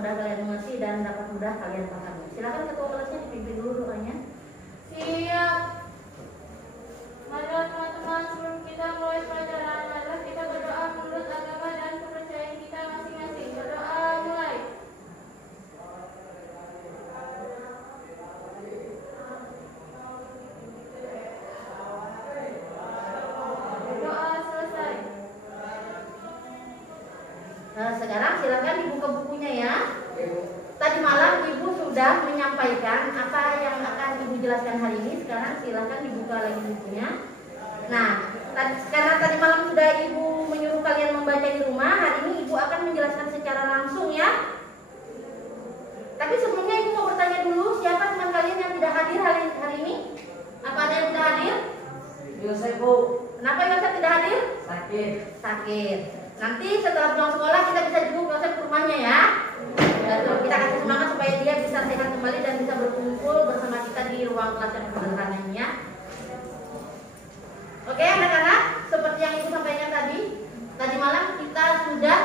mudah kalian mengerti dan dapat mudah kalian pahami. Silakan ketua kelasnya dipimpin dulu doanya. Siap. Marilah teman-teman, sebelum kita mulai pelajaran, marilah kita berdoa menurut agama dan kepercayaan kita masing-masing. Berdoa mulai. Doa selesai. Nah, sekarang silakan dibuka bukunya ya. Tadi malam Ibu sudah menyampaikan apa yang akan Ibu jelaskan hari ini. Sekarang silakan dibuka lagi bukunya. Nah, karena tadi malam sudah Ibu menyuruh kalian membaca di rumah, hari ini Ibu akan menjelaskan secara langsung ya. Tapi sebelumnya Ibu mau bertanya dulu, siapa teman kalian yang tidak hadir hari ini? Apa ada yang tidak hadir? Yosef, Bu. Kenapa Yosef tidak hadir? Sakit. Sakit. Nanti setelah pulang sekolah kita bisa jemput Yosef ke rumahnya ya. Dan kita kasih semangat supaya dia bisa sehat kembali dan bisa berkumpul bersama kita di ruang kelas yang sederhana ini ya. Oke anak-anak, seperti yang Ibu sampaikan tadi malam kita sudah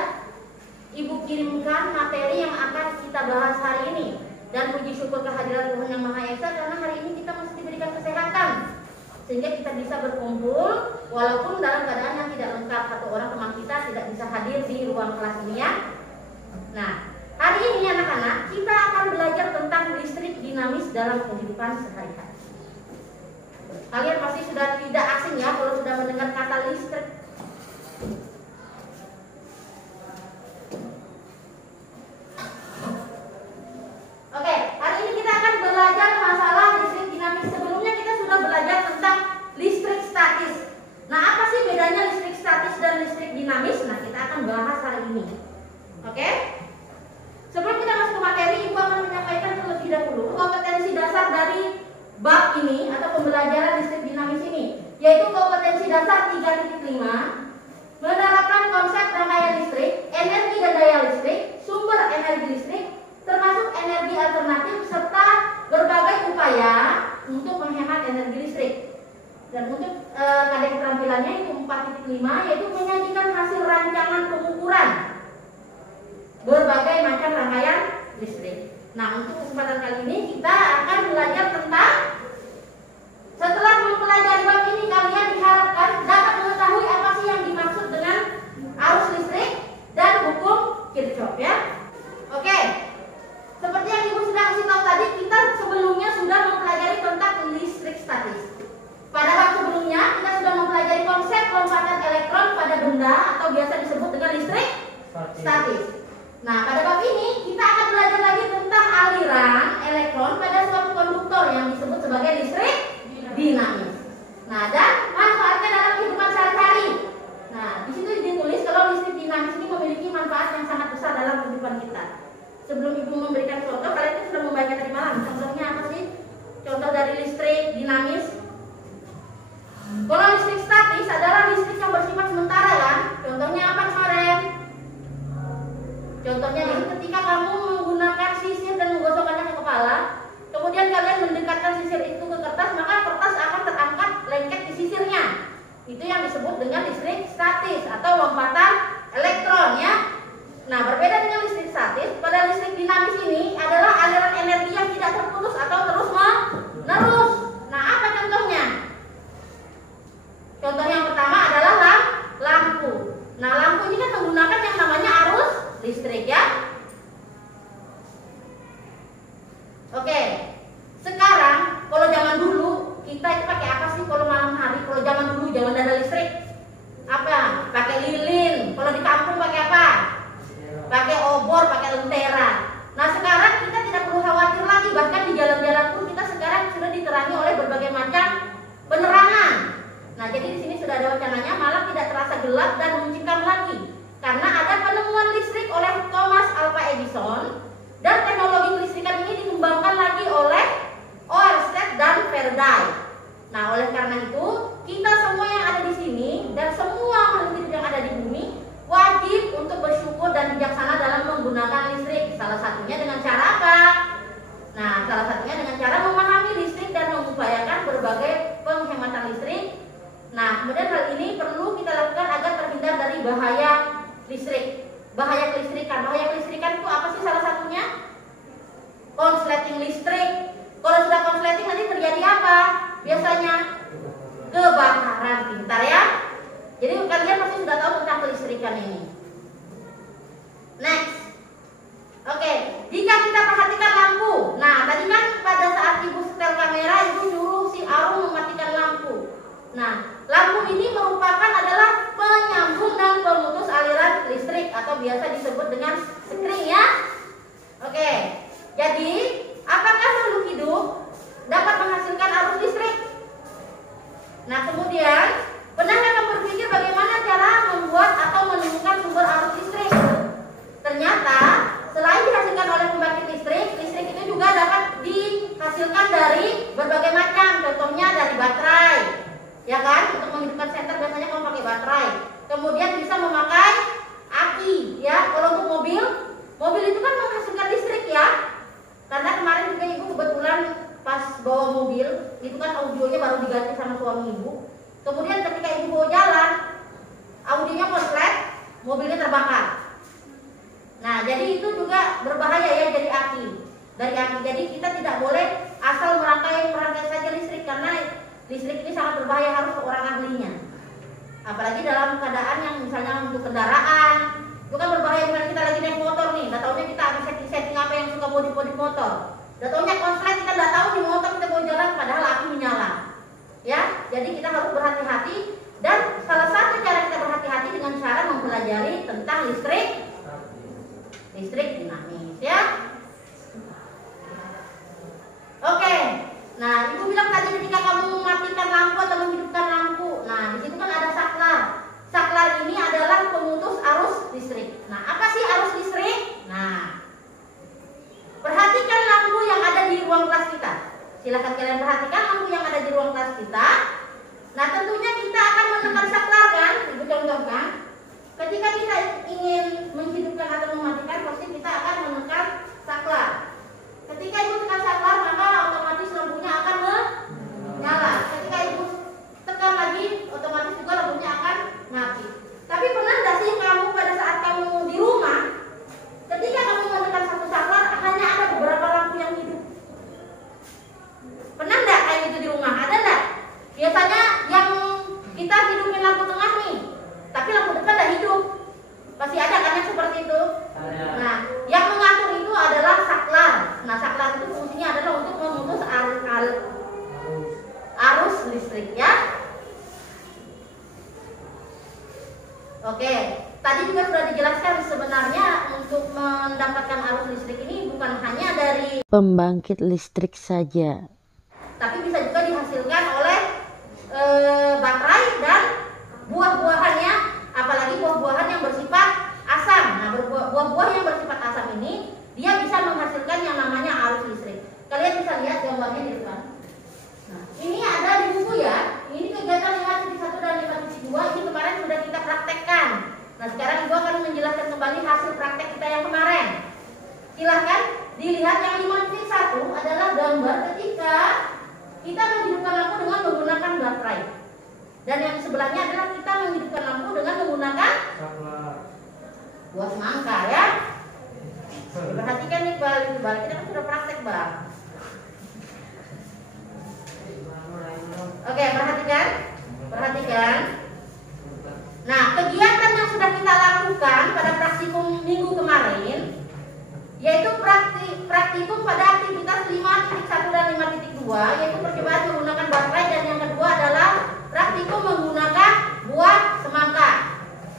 Ibu kirimkan materi yang akan kita bahas hari ini. Dan puji syukur kehadiran Tuhan Yang Maha Esa karena hari ini kita masih diberikan kesehatan, sehingga kita bisa berkumpul walaupun dalam keadaan yang tidak lengkap. Satu orang teman kita tidak bisa hadir di ruang kelas ini ya. Nah, hari ini anak-anak kita akan belajar tentang listrik dinamis dalam kehidupan sehari-hari. Kalian pasti sudah tidak asing ya kalau sudah mendengar kata listrik. Oke, hari ini kita akan belajar masalah listrik dinamis. Sebelumnya kita sudah belajar tentang listrik statis. Nah, apa sih bedanya listrik statis dan listrik dinamis? Nah, kita akan bahas hari ini. Oke? Sebelum kita masuk ke materi, Ibu akan menyampaikan terlebih dahulu kompetensi dasar dari bab ini atau pembelajaran listrik dinamis ini, yaitu kompetensi dasar 3.5, menerapkan konsep rangkaian listrik, energi dan daya listrik, sumber energi listrik, termasuk energi alternatif, serta berbagai upaya untuk menghemat energi listrik. Dan untuk kadar keterampilannya itu 4.5, yaitu menyajikan hasil rancangan pengukuran berbagai macam rangkaian listrik. Nah, untuk kesempatan kali ini kita akan belajar tentang, setelah mempelajari bab ini kalian diharapkan dapat mengetahui apa sih yang dimaksud dengan arus listrik dan hukum Kirchhoff ya. Oke. Seperti yang Ibu sudah kasih tahu tadi, kita sebelumnya sudah mempelajari tentang listrik statis. Pada bab sebelumnya kita sudah mempelajari konsep lompatan elektron pada benda atau biasa disebut dengan listrik statis. Nah, pada bab ini kita akan belajar lagi tentang aliran elektron pada suatu konduktor yang disebut sebagai listrik dinamis. Nah, dan manfaatnya dalam kehidupan sehari-hari. Nah, di situ ditulis kalau listrik dinamis ini memiliki manfaat yang sangat besar dalam kehidupan kita. Sebelum Ibu memberikan contoh, kalian itu sudah membaca tadi malam. Contohnya apa sih? Contoh dari listrik dinamis. Kalau listrik statis adalah listrik yang bersifat sementara kan? Contohnya apa kemarin? Contohnya ini ketika kamu menggunakan sisir dan menggosokkannya ke kepala, kemudian kalian mendekatkan sisir itu ke kertas, maka kertas akan terangkat lengket di sisirnya. Itu yang disebut dengan listrik statis atau lompatan elektron ya. Nah, berbeda dengan listrik statis, pada listrik dinamis ini adalah aliran energi yang tidak terputus atau terus menerus. Nah, apa contohnya? Contoh yang pertama adalah lampu. Nah, lampu ini kan menggunakan yang namanya arus listrik ya. Oke. Sekarang kalau zaman dulu kita itu pakai apa sih kalau malam hari? Kalau zaman dulu zaman ada listrik apa? Pakai lilin. Kalau di kampung pakai apa? Pakai obor, pakai lentera. Nah, sekarang kita tidak perlu khawatir lagi, bahkan di jalan-jalan pun kita sekarang sudah diterangi oleh berbagai macam penerangan. Nah, jadi di sini sudah ada wacananya malah tidak terasa gelap dan mencekam lagi karena ada penemuan listrik oleh Thomas Alva Edison, dan teknologi kelistrikan ini dikembangkan lagi oleh Oersted dan Faraday. Nah, oleh karena itu kita semua yang ada di sini dan semua makhluk hidup yang ada di bumi wajib untuk bersyukur dan bijaksana dalam menggunakan listrik. Salah satunya dengan cara apa? Nah, salah satunya dengan cara memahami listrik dan mengupayakan berbagai penghematan listrik. Nah, kemudian hal ini perlu kita lakukan agar terhindar dari bahaya listrik. Bahaya kelistrikan. Bahaya kelistrikan itu apa sih salah satunya? korsleting listrik. Kalau sudah korsleting nanti terjadi apa? Biasanya kebakaran. Pintar ya. Jadi kalian pasti sudah tahu tentang kelistrikan ini. Next. Oke, jika kita perhatikan lampu. Nah, tadi kan pada saat ibu setel kamera, ibu nyuruh si Arum mematikan lampu. Nah, lampu ini merupakan adalah penyambung dan pemutus aliran listrik atau biasa disebut dengan sekring ya. Oke, jadi apakah makhluk hidup dapat menghasilkan arus listrik? Nah, kemudian pernahkah kamu berpikir bagaimana cara membuat atau menemukan sumber arus listrik? Ternyata selain dihasilkan oleh pembangkit listrik, listrik itu juga dapat dihasilkan dari berbagai macam. Contohnya dari baterai, ya kan? Untuk menghidupkan senter biasanya kamu pakai baterai. Kemudian bisa memakai aki, ya. Kalau untuk mobil itu kan menghasilkan listrik ya. Karena kemarin juga ibu kebetulan pas bawa mobil, itu kan audionya baru diganti sama suami ibu. Kemudian ketika ibu bawa jalan, audionya konslet, mobilnya terbakar. Nah, jadi itu juga berbahaya ya dari aki. Jadi kita tidak boleh asal merangkai saja listrik, karena listrik ini sangat berbahaya, harus orang ahlinya. Apalagi dalam keadaan yang misalnya untuk kendaraan, itu kan berbahaya. Misalnya kita lagi naik motor nih, nggak taunya kita ada setting apa yang suka modif motor. Nggak taunya konslet, kita nggak tahu di motor kita bawa jalan padahal api menyala. Ya, jadi kita harus berhati-hati, dan salah satu cara kita berhati-hati dengan cara mempelajari tentang listrik dinamis ya. Oke. Nah, ibu bilang tadi ketika kamu mematikan lampu atau menghidupkan lampu. Nah, di situ kan ada saklar. Saklar ini adalah pemutus arus listrik. Nah, apa sih arus listrik? Nah, perhatikan lampu yang ada di ruang kelas kita. Silahkan kalian perhatikan lampu yang ada di ruang kelas kita. Nah, tentunya kita akan menekan saklar kan? Ibu contohkan. Ketika kita ingin menghidupkan atau mematikan, pasti kita akan menekan saklar. Ketika ibu tekan saklar, maka otomatis lampunya akan menyala. Ketika ibu tekan lagi, otomatis juga lampunya akan mati. Tapi pernah nggak sih kamu pada saat kamu di rumah, ketika kamu menekan satu saklar, hanya ada beberapa lampu yang hidup? Pernah nggak kayak gitu di rumah? Ada nggak? Biasanya yang kita hidupin lampu tengah nih, tapi lampu depan tidak hidup. Pasti ada kan yang seperti itu? Ada. Nah, yang mengatur itu adalah saklar. Nah, saklar itu fungsinya adalah untuk memutus arus listrik ya. Oke, tadi juga sudah dijelaskan sebenarnya untuk mendapatkan arus listrik ini bukan hanya dari pembangkit listrik saja, tapi bisa juga dihasilkan oleh baterai dan buah-buahannya, apalagi buah-buahan yang bersifat asam. Nah, buah-buah yang bersifat asam ini dia bisa menghasilkan yang namanya arus listrik. Kalian bisa lihat gambarnya di depan. Nah, ini ada di buku ya. Ini kegiatan 5.1 dan 5.2. Ini kemarin sudah kita praktekkan. Nah, sekarang Ibu akan menjelaskan kembali hasil praktek kita yang kemarin. Silahkan dilihat. Yang 5.1 adalah gambar ketika kita menghidupkan lampu dengan menggunakan baterai. Dan yang sebelahnya adalah kita menghidupkan lampu dengan menggunakan buah semangka ya. Perhatikan nih balik kita kan sudah praktek bang. Oke, perhatikan. Nah, kegiatan yang sudah kita lakukan pada praktikum minggu kemarin, yaitu praktikum pada aktivitas 5.1 dan 5.2, yaitu percobaan menggunakan baterai, dan yang kedua adalah praktikum menggunakan buah semangka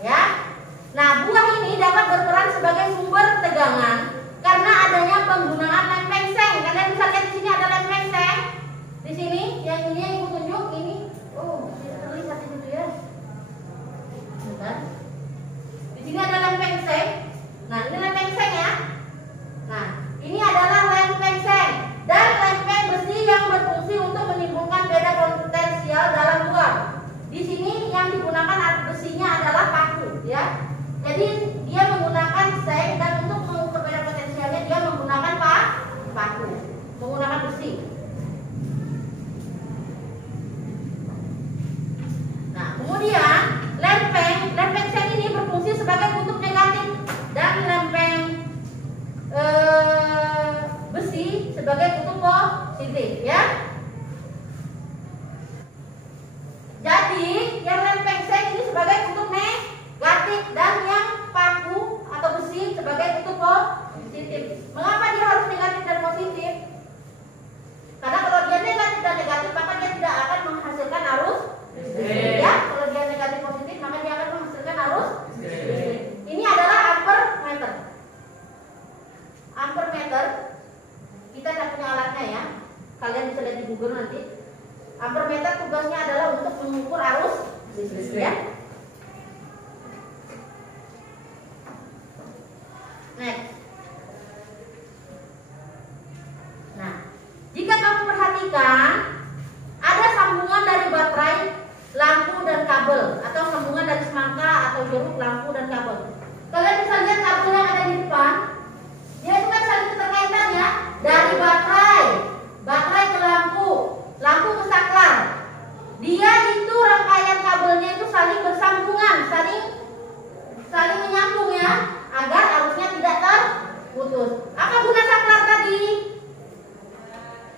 ya. Nah, buah ini dapat berperan sebagai sumber tegangan karena adanya penggunaan lem pengseng. Kalian bisa lihat di sini ada lem pengseng. Di sini yang ini yang Ibu tunjuk ini. Oh, terlihat di situ ya. Bentar. Di sini ada lem pengseng. Nah, ini lem pengseng ya. Nah, ini adalah lem pengseng dan lempeng besi yang berfungsi untuk menimbulkan beda potensial dalam buah. Di sini yang digunakan besinya adalah paku ya. Jadi dia menggunakan seng, dan untuk sebagai kutub positif ya. Jadi yang lempeng seng ini sebagai kutub negatif dan yang paku atau besi sebagai kutub positif. Mengapa dia harus negatif dan positif? Karena kalau dia negatif dan negatif maka dia tidak akan menghasilkan arus listrik ya. Kalau dia negatif positif maka dia akan menghasilkan arus listrik. Ini adalah ampermeter. Ampermeter kita tidak punya alatnya ya. Kalian bisa lihat di Google nanti. Ampermeter tugasnya adalah untuk mengukur arus listrik ya. Next. Nah, jika kamu perhatikan ada sambungan dari baterai, lampu dan kabel, atau sambungan dari semangka atau jeruk, lampu dan kabel. Kalian bisa lihat kabel yang ada di depan. Dia itu kan saling keterkaitan ya. Dari baterai ke lampu, lampu ke saklar. Dia itu rangkaian kabelnya itu saling bersambungan, saling menyambung ya, agar arusnya tidak terputus. Apa guna saklar tadi?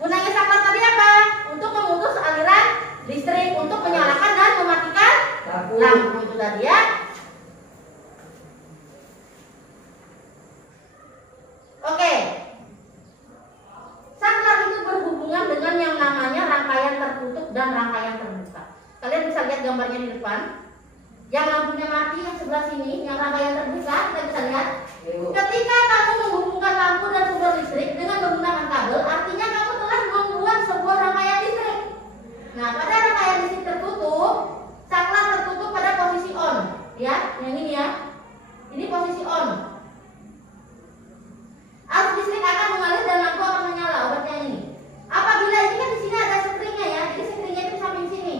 Gunanya saklar tadi apa? Untuk memutus aliran listrik, untuk menyalakan dan mematikan lampu itu tadi ya. Oke. Saklar itu berhubungan dengan yang namanya rangkaian tertutup dan rangkaian terbuka. Kalian bisa lihat gambarnya di depan. Yang lampunya mati yang sebelah sini, yang rangkaian terbuka, kita bisa lihat. Ketika kamu menghubungkan lampu dan sumber listrik dengan menggunakan kabel, artinya kamu telah membuat sebuah rangkaian listrik. Nah, pada rangkaian listrik tertutup, saklar tertutup pada posisi on, ya, yang ini ya. Ini posisi on. Arus listrik akan mengalir dan lampu akan menyala, obatnya ini. Apabila ini kan di sini ada stringnya ya, jadi stringnya itu samping sini.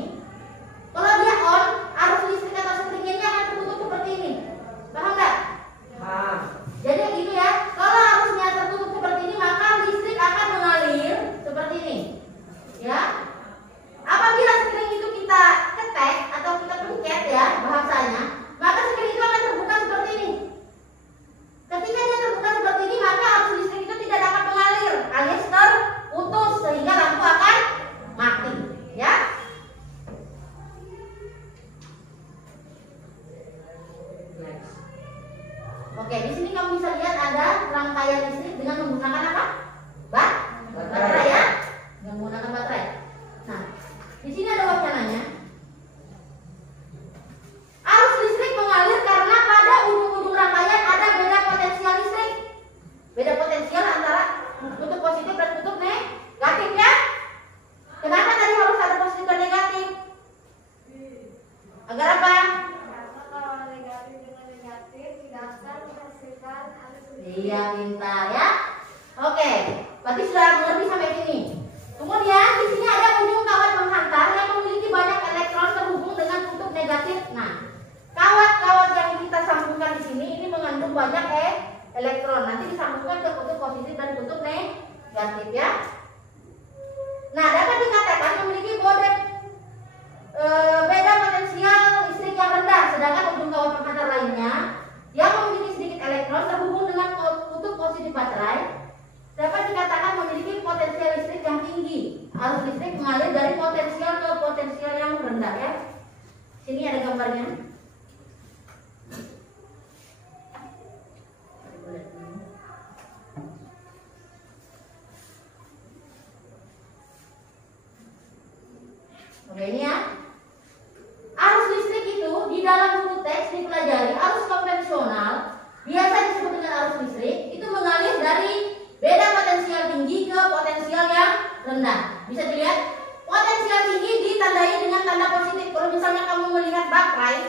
Kalau dia on, arus listrik atau stringnya ini akan tertutup seperti ini. Paham nggak? Paham. Jadi gitu ya. Kalau arusnya tertutup seperti ini, maka listrik akan mengalir seperti ini. Ya. Apabila string itu kita ketek atau kita pencet ya bahasanya, maka string itu akan terbuka seperti ini. Ketika dia terbuka seperti ini, maka arus listrik itu tidak dapat mengalir, alias terputus sehingga lampu akan mati, ya. Oke, di sini kamu bisa lihat ada rangkaian listrik dengan menggunakan apa? Baterai ya, dengan menggunakan baterai. Nah, di sini ada wacananya. Arus listrik mengalir karena pada ujung-ujung rangkaian ada beda potensial listrik. Beda potensial antara kutub positif dan kutub negatif ya. Kenapa tadi harus ada positif dan negatif? Agar apa? Kalau negatif dengan negatif tidak akan menghasilkan arus listrik. Iya, pintar ya. Oke, berarti sudah mengerti sampai sini. Kemudian di sini ada ujung kawat penghantar yang memiliki banyak elektron terhubung dengan kutub negatif. Nah, kawat-kawat yang kita sambungkan di sini ini mengandung banyak elektron. Nanti disambungkan ke kutub positif dan kutub negatif ya. Nah, dapat dikatakan memiliki beda potensial listrik yang rendah, sedangkan ujung kawat penghantar lainnya yang memiliki sedikit elektron terhubung dengan kutub positif baterai dapat dikatakan memiliki potensial listrik yang tinggi. Arus listrik mengalir dari potensial ke potensial yang rendah ya. Sini ada gambarnya. Oke, ini ya. Arus listrik itu di dalam buku teks dipelajari arus konvensional, biasa disebut dengan arus listrik, itu mengalir dari beda potensial tinggi ke potensial yang rendah. Bisa dilihat, potensial tinggi ditandai dengan tanda positif. Kalau misalnya kamu melihat baterai,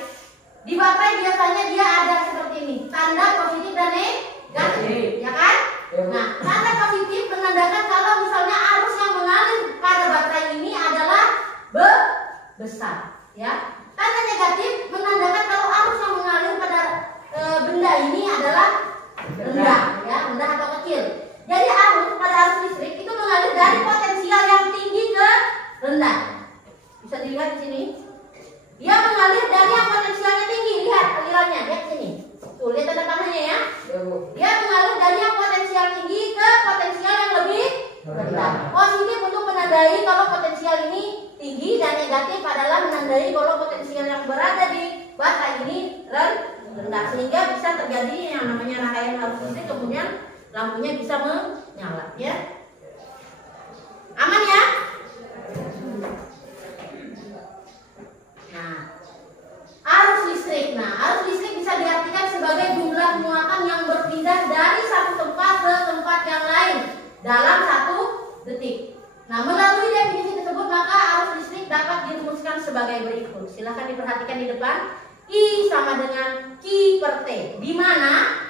di baterai biasanya dia ada seperti ini, tanda positif dan negatif, ya kan? Nah, tanda positif menandakan kalau misalnya arus yang mengalir pada baterai ini adalah besar, ya. Tanda negatif menandakan kalau arus yang mengalir pada benda ini adalah rendah, ya, rendah atau kecil. Jadi arus pada arus listrik itu mengalir dari potensial yang tinggi ke rendah. Bisa dilihat di sini. Dia mengalir dari yang potensialnya tinggi. Lihat alirannya, lihat sini. Tuh, lihat tanda panahnya ya. Dia mengalir dari yang potensial menandai kalau potensial ini tinggi dan negatif adalah menandai kalau potensial yang berada di baterai ini rendah, sehingga bisa terjadi yang namanya rangkaian arus listrik, kemudian lampunya bisa menyala, ya. Aman ya? Nah, arus listrik. Nah, arus listrik bisa diartikan sebagai jumlah muatan yang berpindah dari satu tempat ke tempat yang lain dalam 1 detik. Nah, melalui definisi tersebut maka arus listrik dapat dirumuskan sebagai berikut. Silahkan diperhatikan di depan. I sama dengan Q per T, di mana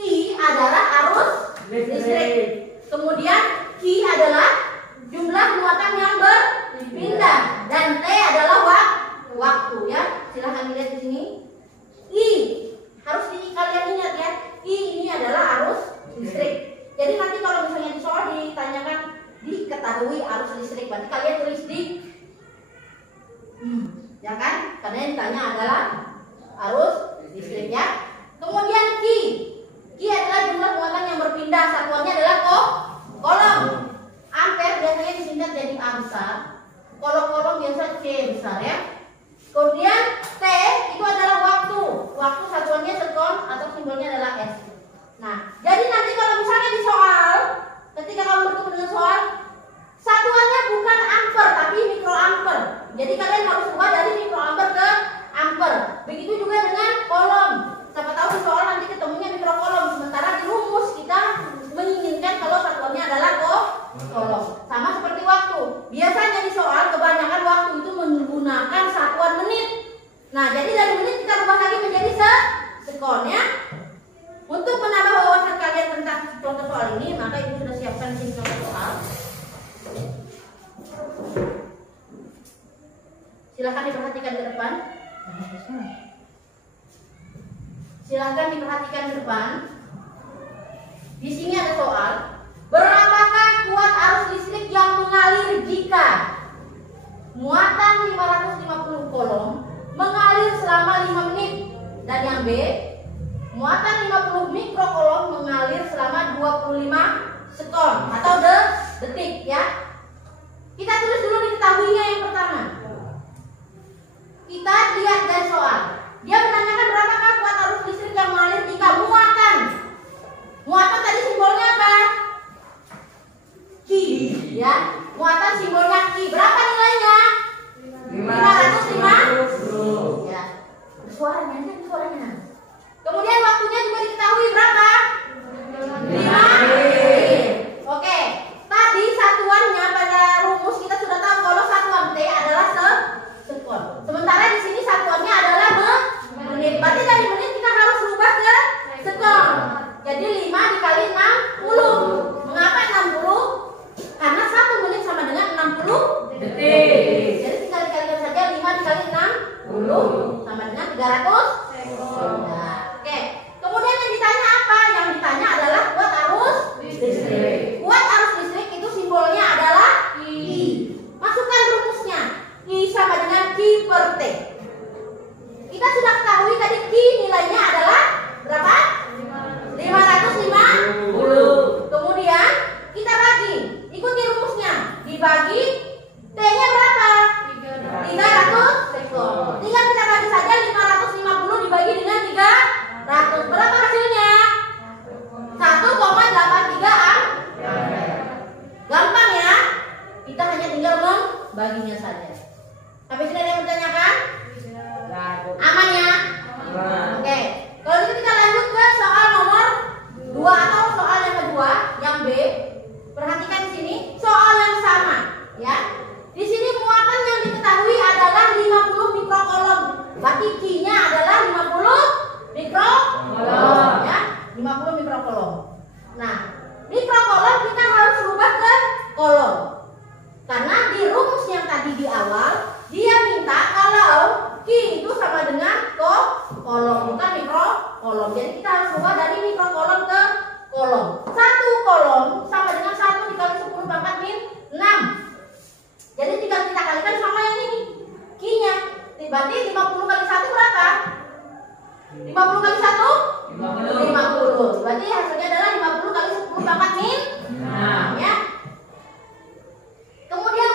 I adalah arus listrik. Kemudian Q adalah jumlah muatan yang berpindah dan T adalah waktu, ya. Silahkan dilihat di sini. I harus kalian ingat, ya. I ini adalah arus listrik. Jadi nanti kalau misalnya di soal ditanyakan diketahui arus listrik, berarti kalian tulis di ya kan? Karena yang ditanya adalah arus listrik, ya. Kemudian Q adalah jumlah muatan yang berpindah, satuannya adalah kolom. Ampere biasanya disingkat jadi A besar, kolom biasa C besar, ya. Kemudian T itu adalah waktu satuannya sekon atau simbolnya adalah S. Nah, jadi nanti kalau misalnya di soal, ketika kamu bertemu dengan soal, satuannya bukan ampere tapi mikroampere. Jadi kalian harus ubah dari mikroampere ke ampere. Begitu juga dengan kolom. Siapa tahu di soal nanti ketemunya mikrokolom, sementara di rumus kita menginginkan kalau satuannya adalah kolom. Sama seperti waktu. Biasanya di soal kebanyakan waktu itu menggunakan satuan menit. Nah, jadi dari menit kita ubah lagi menjadi sekon, ya. Untuk menambah wawasan kalian tentang contoh soal ini, maka ibu sudah siapkan di sini contoh soal. Silahkan diperhatikan ke depan. Silahkan diperhatikan ke depan. Di sini ada soal. Berapakah kuat arus listrik yang mengalir jika muatan 550 kolom mengalir selama 5 menit, dan yang B, muatan 50 mikrokolom mengalir selama 25 sekon atau detik, ya. Kita tulis dulu diketahuinya yang pertama. Kita lihat dari soal. Dia menanyakan berapakah kuat arus listrik yang mengalir jika muatan. Muatan tadi simbolnya apa? Q, ya. Muatan simbolnya Q. Berapa nilainya? 550. Ya. Suaranya. Kemudian waktunya juga diketahui berapa? 5 menit. Oke. Tadi satuannya pada rumus kita sudah tahu kalau satuan T adalah sekon. Sementara di sini satuannya adalah menit. Berarti dari menit kita harus rubah ke sekon. Jadi 5 dikali 60. Mengapa 60? Karena 1 menit sama dengan 60 detik. Jadi tinggal dikalikan saja 5 dikali 60 sama dengan 300 sekon. Nah, oke. Kemudian yang ditanya apa? Yang ditanya adalah kuat arus listrik. Kuat arus listrik itu simbolnya adalah I. Masukkan rumusnya. I sama dengan Q per T. Kita sudah ketahui tadi Q nilainya adalah berapa? 550. Kemudian kita bagi. Ikuti rumusnya. Dibagi T-nya berapa? 300 sekon. Tinggal kita bagi saja 550 dibagi dengan 300. Berapa hasilnya? 1,83 ampere. Gampang, ya. Kita hanya tinggal membaginya saja. Sampai sini ada yang bertanyakan? Aman, ya? Oke. Kalau gitu kita lanjut ke soal nomor 2 atau soal yang kedua, yang B. Perhatikan di sini, soal yang sama, ya. Di sini muatan yang diketahui adalah 50 mikrokolom. Berarti Q-nya adalah 50 mikrokolom, ya. 50 mikrokolom. Nah, mikrokolom kita harus rubah ke kolom. Karena di rumus yang tadi di awal, dia minta kalau Q itu sama dengan kolom, bukan mikrokolom. Jadi kita harus rubah dari mikrokolom ke kolom. 1 kolom sama dengan 1 dikali 10 pangkat min 6. Jadi tinggal kita kalikan sama yang ini, Q-nya. Berarti 50 kali 1 berapa? 50 kali 1? 50. Berarti hasilnya adalah 50 kali 10 pangkat min 6, ya. Kemudian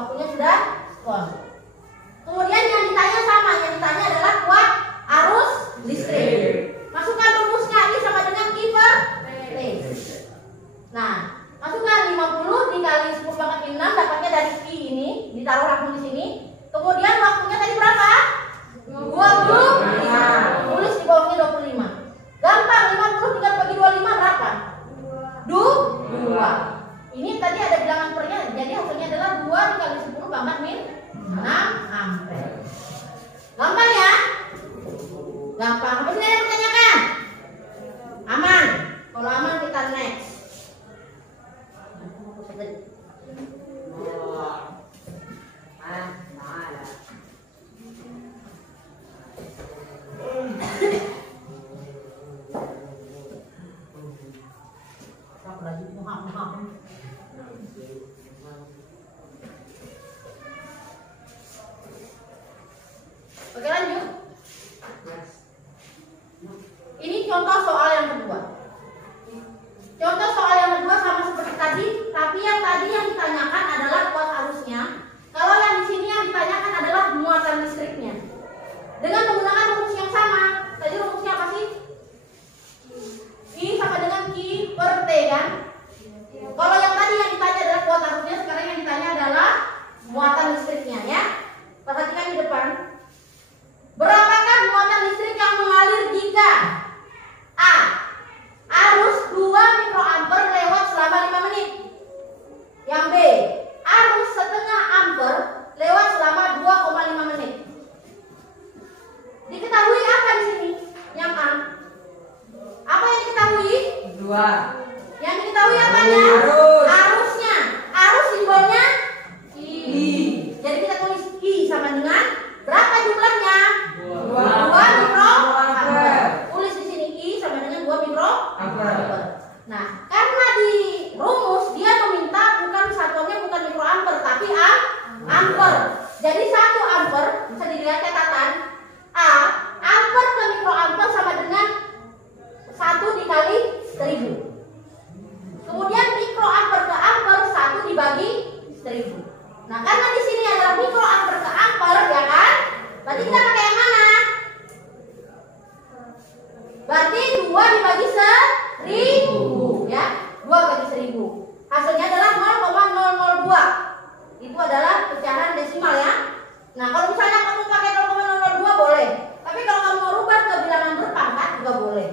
waktunya sudah on. Kemudian yang ditanya sama, yang ditanya adalah kuat arus listrik. Masukkan rumusnya, I sama dengan Q per T. Nah, masukkan 50 dikali 10 pangkat 6 dapatnya dari Q ini, ditaruh langsung di sini. Kemudian waktunya tadi berapa? 25. Tulis di bawahnya 25. Gampang, 50 dikali bagi 25 berapa? 2. Ini tadi ada bilangan pernya, jadi hasilnya adalah 2 dikali 10 pangkat min 6 ampere. Gampang ya? Gampang. Apa sih yang ditanyakan? Aman. Kalau aman kita next. Oke, lanjut. Ini contoh soal yang kedua. Contoh soal yang kedua sama seperti tadi, tapi yang tadi yang ditanyakan adalah kuat arusnya. Kalau yang di sini yang ditanyakan adalah muatan listriknya. Dengan menggunakan rumus yang sama. Tadi rumusnya apa sih? I sama dengan Q per T kan? Kalau yang tadi yang ditanya adalah kuat arusnya, sekarang yang ditanya adalah muatan listriknya ya. Perhatikan di depan. Berapakah muatan listrik yang mengalir jika A. Arus 2 mikroampere lewat selama 5 menit. Yang B. Arus setengah ampere lewat selama 2,5 menit. Diketahui apa di sini? Yang A. Apa yang diketahui? 2. Yang diketahui apanya? Arusnya. Arus simbolnya I. Jadi kita tulis I sama dengan berapa jumlahnya? 2 mikroampere. Tulis di sini I sama dengan 2 mikroampere. Nah, karena di rumus dia meminta bukan satuannya bukan mikroampere tapi ampere. Jadi 1 ampere bisa dilihat catatan A. Ampere ke mikroampere sama dengan 1 dikali 1000. Kemudian mikroampere ke ampere 1 dibagi 1000. Nah, karena di sini adalah mikroampere ke ampere ya kan? Berarti kita pakai yang mana? Berarti 2 dibagi 1000 ya. 2 bagi 1000. Hasilnya adalah 0,002. Itu adalah pecahan desimal ya. Nah, kalau misalnya kamu pakai 0,002 boleh. Tapi kalau kamu mau rubah ke bilangan berpangkat juga boleh.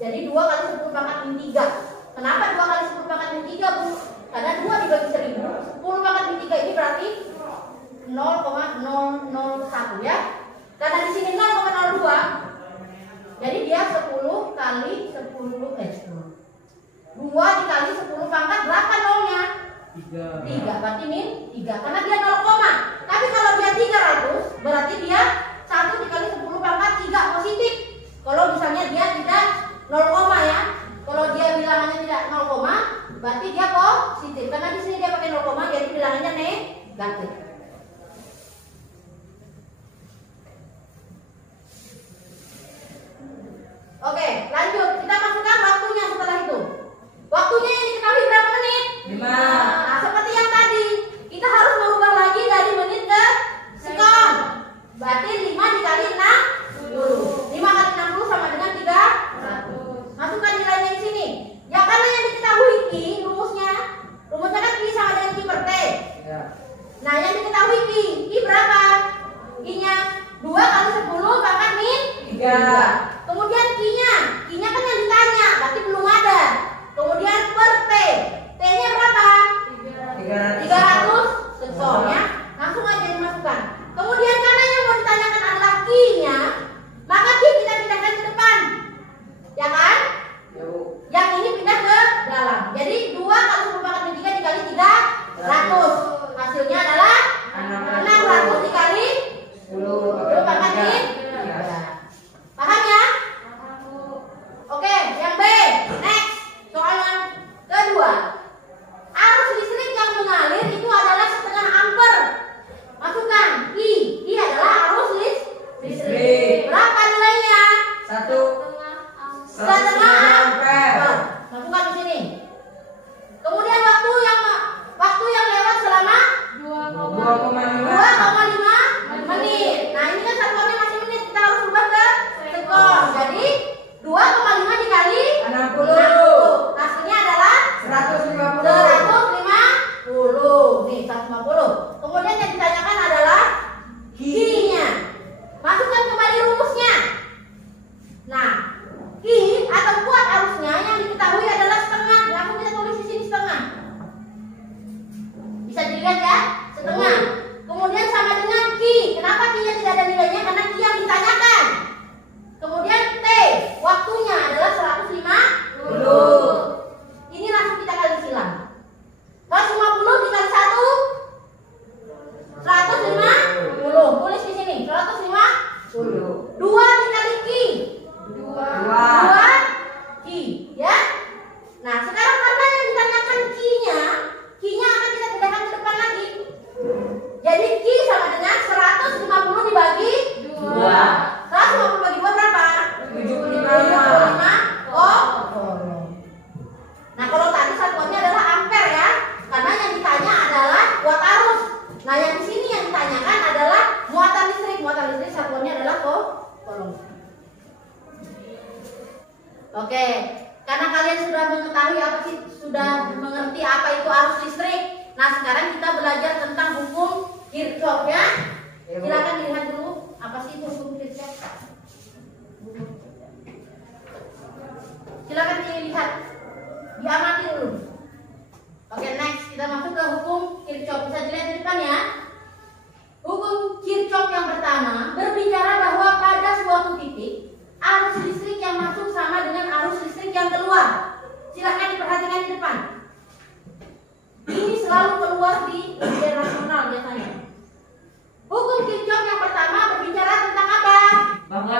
Jadi 2 kali 10 pangkat min 3. Kenapa 2 kali 10 pangkat min 3, Bu? Karena 2 dibagi 1000. 10 pangkat min 3 ini berarti 0,001 ya. Karena di sini 0,02. Jadi dia 10 kali 10 2 dikali 10 pangkat berapa nolnya? 3. Berarti min 3. Karena dia 0, tapi kalau dia 300 berarti dia 1 dikali 10 pangkat 3 positif. Kalau misalnya dia tidak 0, ya. Kalau dia bilangannya tidak 0, berarti dia positif. Karena di sini dia pakai 0, jadi bilangannya negatif. Oke, lanjut. Kita masukkan waktunya setelah itu. Waktunya yang diketahui berapa menit? 5. Nah, seperti yang tadi, kita harus merubah lagi dari menit ke sekon. Berarti 5 dikali 60. 5 kali 60 sama dengan 300. Masukkan nilainya di sini. Ya, karena yang diketahui I, rumusnya kan I sama dengan Q per T. Ya. Nah, yang diketahui I berapa? I-nya 2 kali 10 pangkat min 3. Kemudian Q-nya kan yang ditanya, berarti belum ada. Kemudian per T. T-nya berapa? 300 sekon ya. Langsung aja dimasukkan. Kemudian karena yang mau ditanyakan adalah Q-nya, maka Q kita pindahkan ke depan. Ya kan? Yang ini pindah ke dalam. Jadi 2 kali 10 pangkat min 3 dikali 300. Hasilnya adalah 600 dikali 10 pangkat min 3. Paham ya? Oke, yang B. Next. Soal yang kedua. nih 150. Kemudian yang ditanyakan adalah Q-nya. Masukkan kembali rumusnya. Nah, Q atau kuat arusnya yang diketahui adalah setengah. Langsung kita tulis di sini setengah. Bisa dilihat ya, setengah. Kemudian sama dengan Q. Kenapa Q-nya tidak ada nilainya? Karena Q yang ditanyakan. Kemudian T, waktunya adalah 150. Ini langsung kita kali silang. 150 dikali 1 150. Tulis di sini 150. 2 dikali Q 2 Q ya. Nah, sekarang karena yang ditanyakan Q-nya akan kita pindahkan ke depan lagi. Jadi Q sama dengan 150 dibagi 2. 150 bagi 2 berapa? 75. Oh. Nah, kalau tadi satuannya adalah ampere ya. Karena yang ditanya adalah kuat arus. Nah, yang di sini yang ditanyakan adalah muatan listrik. Muatan listrik satuannya adalah coulomb. Oke, karena kalian sudah mengetahui sudah mengerti apa itu arus listrik. Nah, sekarang kita belajar tentang hukum Kirchhoff ya. Silakan dilihat dulu apa sih itu hukum Kirchhoff. Silakan dilihat, diamati dulu. Oke, next kita masuk ke hukum Kirchhoff. Bisa dilihat di depan ya. Hukum Kirchhoff yang pertama berbicara bahwa pada suatu titik arus listrik yang masuk sama dengan arus listrik yang keluar. Silakan diperhatikan di depan. Ini selalu keluar di ujian nasional biasanya. Hukum Kirchhoff yang pertama berbicara tentang apa? Bahwa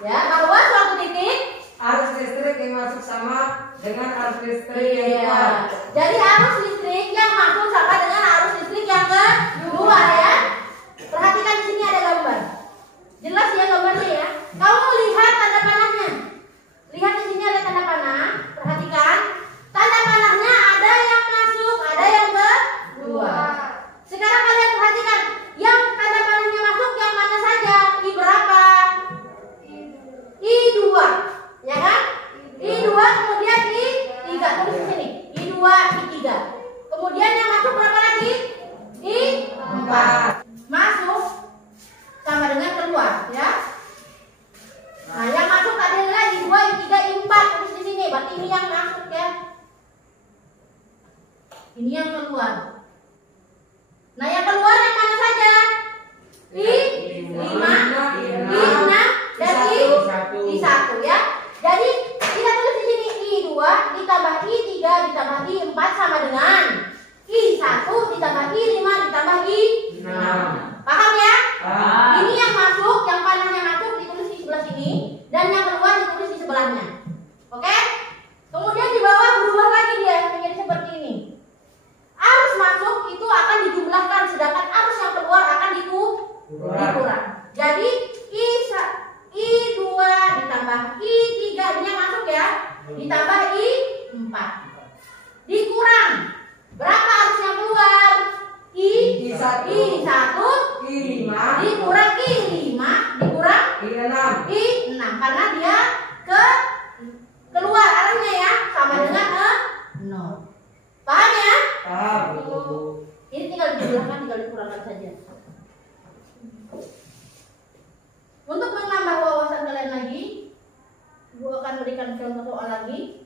Bahwa suatu titik arus listrik yang masuk sama dengan arus listrik yang keluar. Jadi arus listrik yang masuk sama dengan arus listrik yang keluar ya. Perhatikan di sini ada gambar. Jelas ya gambarnya ya. Kamu lihat tanda panahnya. Lihat di sini ada tanda panah. Perhatikan. Tanda panahnya ada yang masuk, ada yang keluar. Sekarang kalian perhatikan. Yang tanda panahnya masuk yang mana saja? I berapa? I2. Ya kan? I2 kemudian I3. Tulis di sini. I2, I3. Kemudian yang masuk berapa lagi? I4. Masuk sama dengan keluar, ya. Nah, yang masuk adalah I2, I3, I4. Tulis di sini. Berarti ini yang masuk ya. Ini yang keluar. Nah, yang keluar yang mana saja? I5, I6, dan I1 ya. Jadi kita tulis di sini I2 ditambah I3 ditambah I4 sama dengan I1 ditambah I5 ditambah I6. Paham ya? Ini yang masuk, yang panahnya masuk ditulis di sebelah sini dan yang keluar ditulis di sebelahnya. Oke? Kemudian di bawah berubah lagi dia menjadi seperti ini. Arus masuk itu akan dijumlahkan sedangkan arus yang keluar akan dikurang. Jadi I2 ditambah I3 ini yang masuk ya, ditambah I4 dikurang berapa arus yang keluar? I1 I5 dikurang I5 dikurang I6 karena dia keluar arusnya ya sama dengan 0. Paham ya? Paham. Ini tinggal dijumlahkan, tinggal dikurangkan saja. Untuk menambah wawasan kalian lagi, gue akan berikan contoh soal lagi.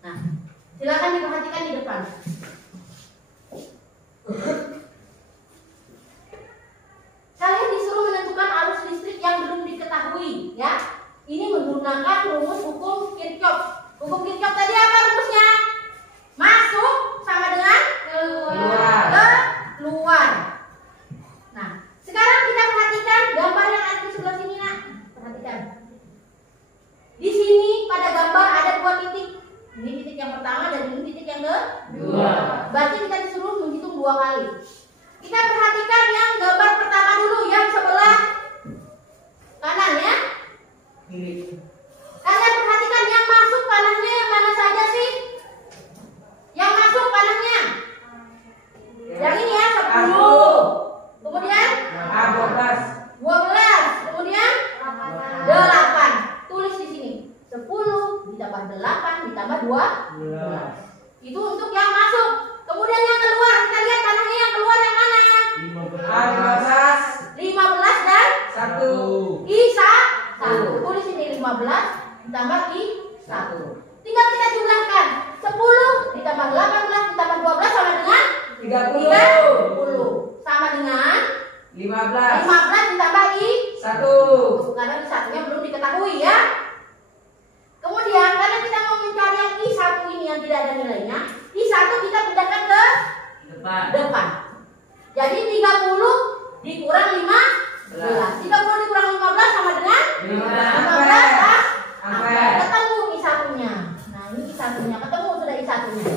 Nah, silakan diperhatikan di depan. Kalian disuruh menentukan arus listrik yang belum diketahui, ya. Ini menggunakan rumus hukum Kirchhoff. Hukum Kirchhoff tadi apa rumusnya? Masuk sama dengan keluar. Nah, sekarang kita perhatikan gambar yang ada di sebelah sini, nak. Perhatikan. Di sini pada gambar ada 2 titik. Ini titik yang pertama dan ini titik yang kedua. Berarti kita disuruh menghitung 2 kali. Kita perhatikan yang gambar pertama dulu, yang sebelah kanan ya. Kalian perhatikan yang masuk panahnya yang mana saja sih? Yang masuk panahnya yang ini ya, 10. Kemudian 12. Kemudian 8. Tulis di sini 10 ditambah ditambah 8 ditambah 12. Itu untuk yang masuk. Kemudian yang keluar, kita lihat tanahnya yang keluar yang mana? 15 dan 1. I1. Tulis ini 15 ditambah I1. Tinggal kita jumlahkan. 10 ditambah 18 ditambah 12 sama dengan 30. Sama dengan 15 ditambah I1. Karena I1-nya belum diketahui ya. Kemudian karena kita mau mencari yang I1 ini yang tidak ada nilainya, I1 kita pindahkan ke depan. Jadi 30 dikurang 15. 30 dikurang 15 sama dengan 15 ampere. Ketemu I1-nya. Nah, ini I1-nya. Ketemu sudah I1-nya.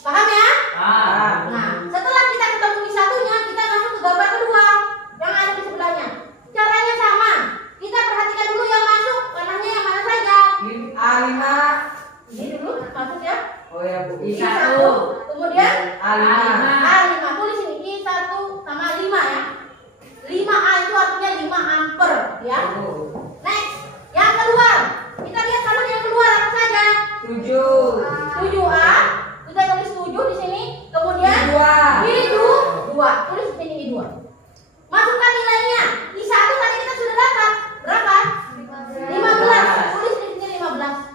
Paham ya? Nah, setelah kita ketemu I1-nya, kita masuk ke gambar kedua yang ada di sebelahnya. Caranya sama. Kita perhatikan dulu yang masuk. Warnanya yang mana saja? A5. Ini dulu masuk ya. Oh ya Bu. I1. Kemudian A5. Tulis ini I1 sama 5 ya. 5A itu artinya 5 ampere ya. Next, yang keluar. Kita lihat kalau yang keluar apa saja? 7A. Kita tulis 7 di sini. Kemudian I2. Tulis di sini I2. Masukkan nilainya. I1 tadi kita sudah dapat. Berapa? 15. Tulis di sini 15.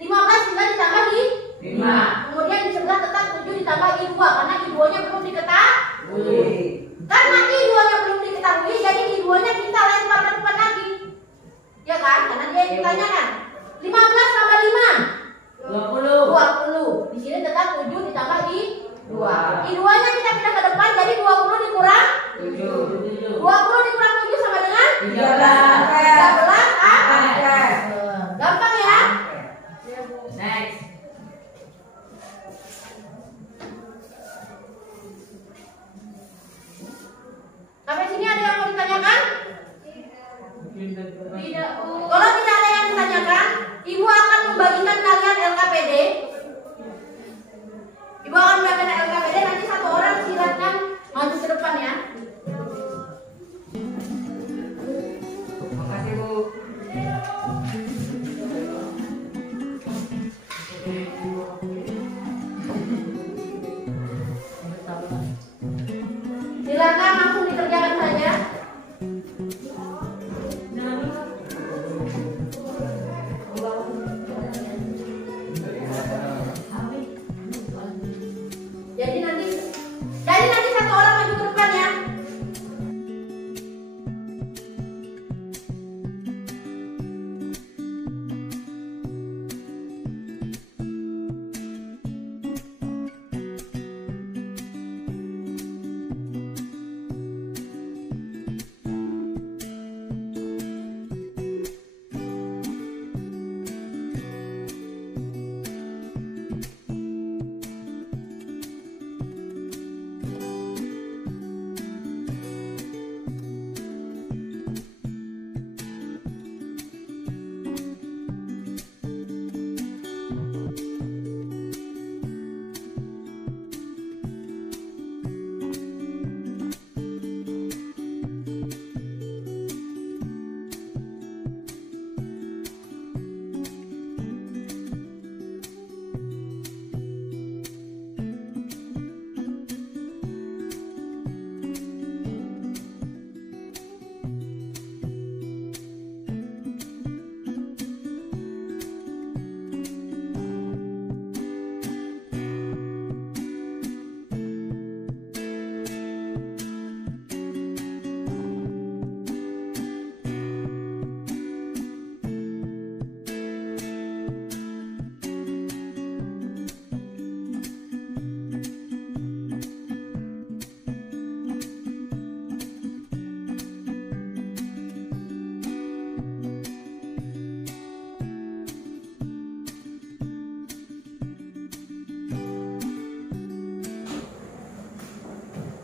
15 tinggal ditambah di 5. Kemudian di sebelah tetap 7 ditambah I2 karena I2-nya belum diketahui. Karena I2-nya belum diketahui, jadi I2-nya kita lempar ke depan lagi. Ya kan? Karena dia yang ditanyakan. 15 tambah 5. 20. Di sini tetap 7 ditambah I2. I2-nya kita pindah ke depan, jadi 20 dikurang 7. 20 dikurang 7 sama dengan 13 ampere. Gampang ya? Next. Sampai sini ada yang mau ditanyakan? Tidak, Bu. Kalau tidak ada yang ditanyakan, Ibu akan membagikan kalian LKPD. Ibu akan membagikan LKPD, nanti satu orang silakan maju ke depan ya. Makasih Bu. Silakan langsung dikerjakan saja. Jadi nanti satu orang maju ke depan ya.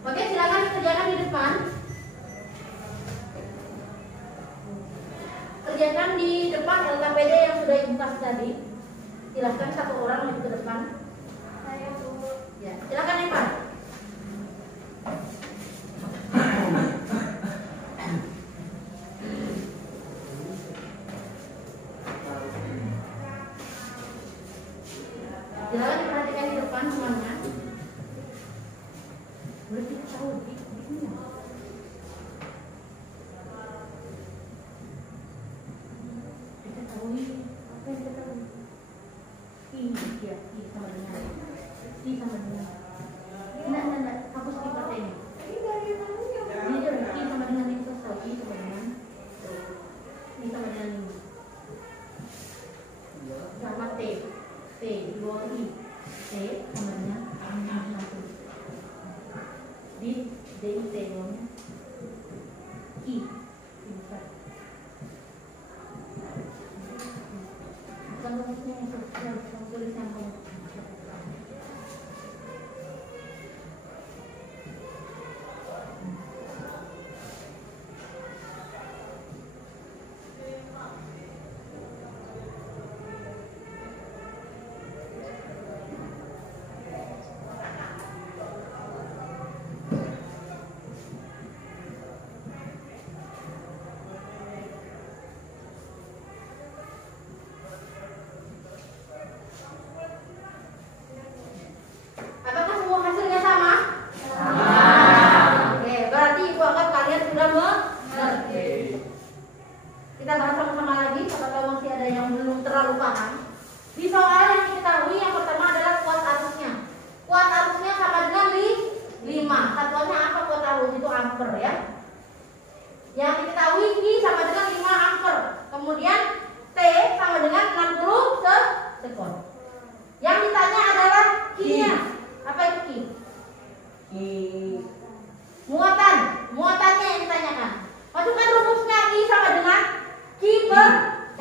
Oke, silakan dikerjakan di depan. Kerjakan di depan LKPD yang sudah Ibu kasih tadi. Silakan satu orang maju ke depan. Saya, Bu. Ya, silakan Evan. Silakan diperhatikan di depan semuanya. Boleh kita tahu bikinnya. Kita tahu apa yang kita tahu. I sama dengan I sama dengan. Nah, hapus I per T-nya. Ini dia I sama dengan itu tahu I sama dengan I sama dengan ini. Sama T di bawah I. T sama dengan satu. Di DIT bawahnya I besar. Bukan rumusnya yang tulis yang kamu. Apakah semua hasilnya sama? Sama. Oke, berarti ibu anggap kalian sudah mengerti. Kita bahas sama-sama lagi, siapa tahu masih ada yang belum terlalu paham. Di soal yang diketahui yang pertama adalah kuat arusnya. Kuat arusnya sama dengan 5. Satuannya apa kuat arus? Itu ampere ya. Yang diketahui I sama dengan 5 ampere. Kemudian T sama dengan 60 sekon. Yang ditanya adalah Q-nya. Apa itu Q? Muatannya yang ditanyakan. Masukkan rumusnya I sama dengan Q per T.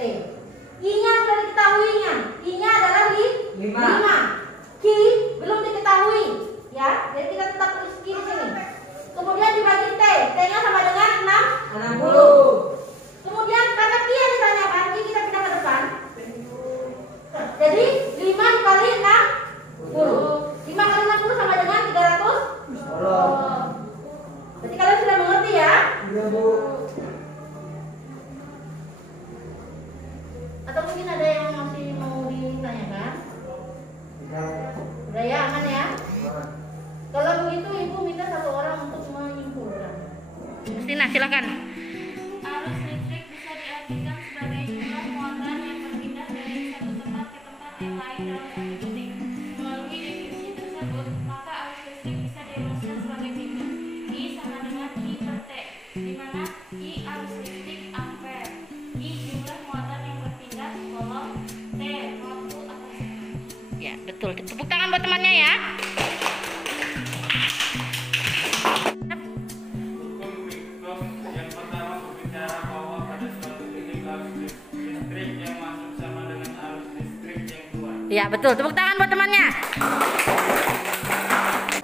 I-nya sudah diketahuinya. I-nya adalah 5. Q belum diketahui, ya. Jadi kita tetap tulis Q di sini. Kemudian dibagi T. T-nya sama dengan 60. Kemudian kata Q yang ditanyakan, Q kita pindah ke depan. Jadi 5 dikali 60. 5 kali 60 sama dengan 300. Jadi kalian sudah mengerti ya? Iya, Bu. Atau mungkin ada yang masih mau ditanyakan? Udah ya, aman ya? Kalau begitu ibu minta satu orang untuk menyimpulkan. Justina, silakan. Arus listrik bisa diartikan sebagai jumlah muatan yang berpindah dari satu tempat ke tempat yang lain dalam satu titik. Melalui definisi tersebut, maka arus listrik bisa dirumuskan sebagai berikut. I sama dengan I per T, di mana I arus listrik ampere, I jumlah muatan yang berpindah kolom, T waktu atau sekon. Ya, betul. Tepuk tangan buat temannya ya. Yang pertama berbicara bahwa pada suatu titik arus listrik yang masuk sama dengan arus listrik yang keluar. Ya, betul. Tepuk tangan buat temannya.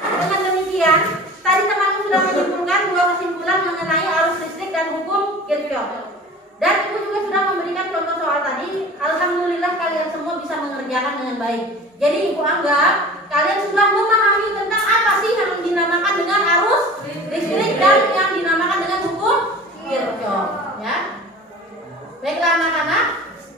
Dengan demikian, tadi temanmu sudah menyimpulkan 2 kesimpulan mengenai arus listrik dan hukum Kirchhoff. Dan ibu juga sudah memberikan contoh soal tadi. Alhamdulillah kalian semua bisa mengerjakan dengan baik. Jadi ibu anggap kalian sudah memahami tentang apa sih yang dinamakan dengan arus listrik dan yang dinamakan dengan hukum Kirchhoff. Ya. Baiklah anak-anak,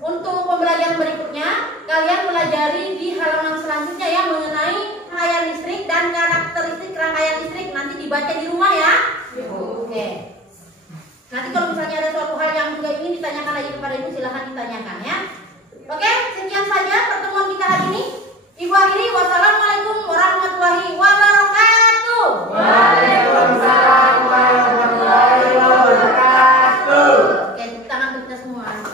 untuk pembelajaran berikutnya kalian pelajari di halaman selanjutnya ya mengenai rangkaian listrik dan karakteristik rangkaian listrik. Nanti dibaca di rumah ya. Oke. Nanti kalau misalnya ada suatu hal yang juga ingin ditanyakan lagi kepada ibu, silahkan ditanyakan ya. Oke, sekian saja pertemuan kita hari ini. Ibu akhiri, wassalamualaikum warahmatullahi wabarakatuh. Waalaikumsalam warahmatullahi wabarakatuh. Oke, tangan kita semua.